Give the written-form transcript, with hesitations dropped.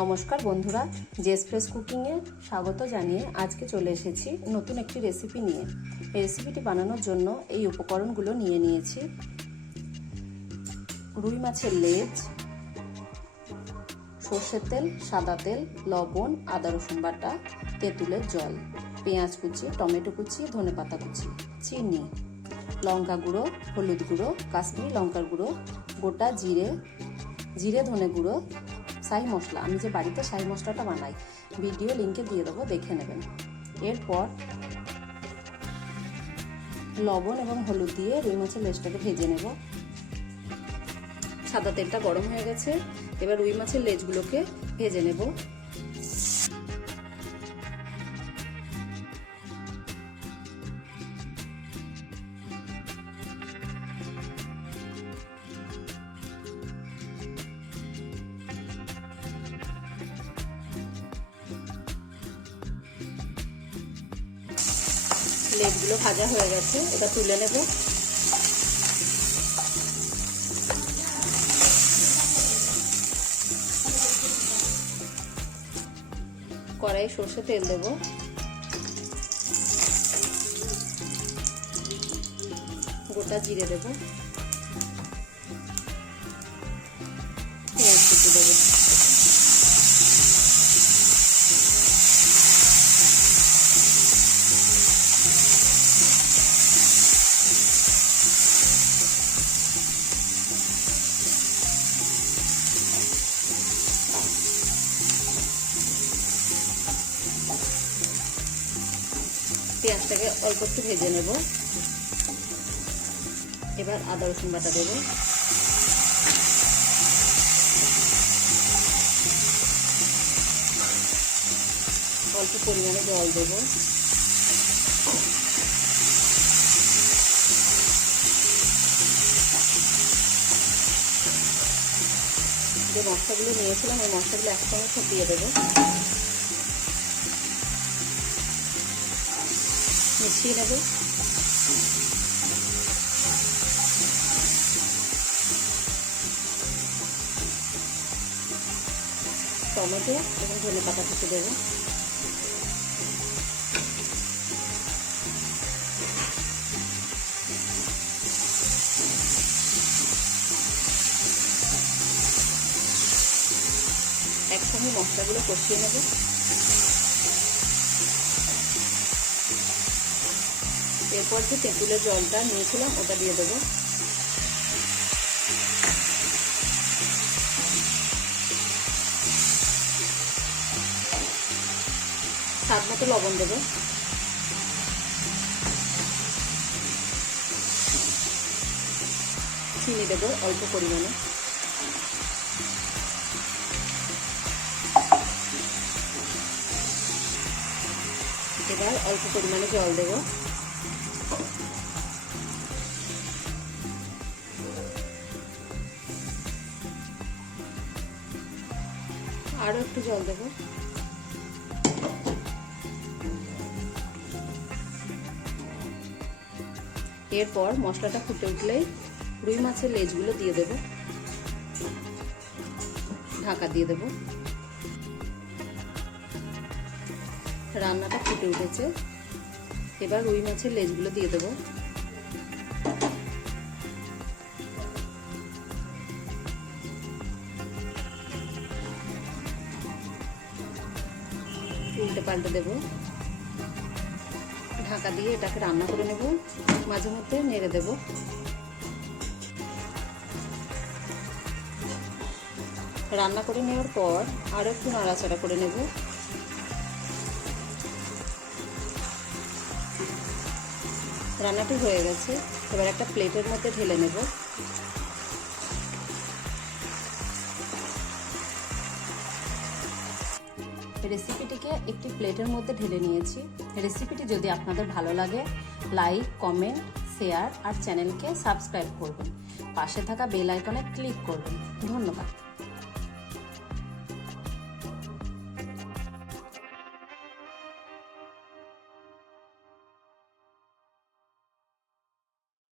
নমস্কার বন্ধুরা, JS fresh কুকিংয়ে স্বাগত জানিয়ে আজকে চলে এসেছি নতুন একটি রেসিপি নিয়ে। এই রেসিপিটি বানানোর জন্য এই উপকরণগুলো নিয়ে নিয়েছি: রুই মাছের লেজ, সর্ষের তেল, সাদা তেল, লবণ, আদা রসুন বাটা, তেঁতুলের জল, পেঁয়াজ কুচি, টমেটো কুচি, ধনেপাতা কুচি, চিনি, লঙ্কা গুঁড়ো, হলুদ গুঁড়ো, কাশ্মীরি লঙ্কার গুঁড়ো, গোটা জিরে ধনে গুঁড়ো, শাহি মশলা। আমি যে বাড়িতে শাহি মশলাটা বানাই, ভিডিও লিঙ্কে দিয়ে দেবো, দেখে নেবেন। এরপর লবণ এবং হলুদ দিয়ে রুই মাছের লেজটাকে ভেজে নেব। সাদা তেলটা গরম হয়ে গেছে, এবার রুই মাছের লেজগুলোকে ভেজে নেব। লেজগুলো ভাজা হয়ে গেছে, এবার তুলে নেব। কড়াই সর্ষে তেল দেব, গোটা জিরে দেব, পেঁয়াজ কুচি দেব, পেঁয়াজটাকে অল্প একটু ভেজে নেব। এবার আদা রসুন বাটা দেব, অল্প পরিমাণে জল দেব, যে মশলাগুলো নিয়েছিলাম ওই মশলাগুলো একসঙ্গে সব দিয়ে দেবো, মিশিয়ে নেব। টমেটো এবং ধনেপাতা কুচি দেব, একসঙ্গে মশলাগুলো কষিয়ে নেব। এরপর যে তেঁতুলের জলটা নিয়েছিলাম ওটা দিয়ে দেবো। স্বাদ মতো লবণ দেবো, চিনি দেবো অল্প পরিমাণে, এবার অল্প পরিমাণে জল দেবো। আরো একটু জল দেবো। এরপর মশলাটা ফুটে উঠলেই রুই মাছের লেজগুলো দিয়ে দেব, ঢাকা দিয়ে দেব। রান্নাটা ফুটে উঠেছে, এবার রুই মাছের লেজগুলো দিয়ে দেব। উল্টে পাল্টে দেব, ঢাকা দিয়ে এটাকে রান্না করে নেব। মাঝে মধ্যে নেড়ে দেব। রান্না করে নেওয়ার পর আরো একটু নাড়াচাড়া করে নেব। রান্নাটি হয়ে গেছে, এবার একটা প্লেটের মধ্যে ঢেলে নেব। রেসিপিটিকে একটি প্লেটের মধ্যে ঢেলে নিয়েছি। রেসিপিটি যদি আপনাদের ভালো লাগে, লাইক, কমেন্ট, শেয়ার আর চ্যানেলকে সাবস্ক্রাইব করবেন। পাশে থাকা বেল আইকনে ক্লিক করবেন। ধন্যবাদ।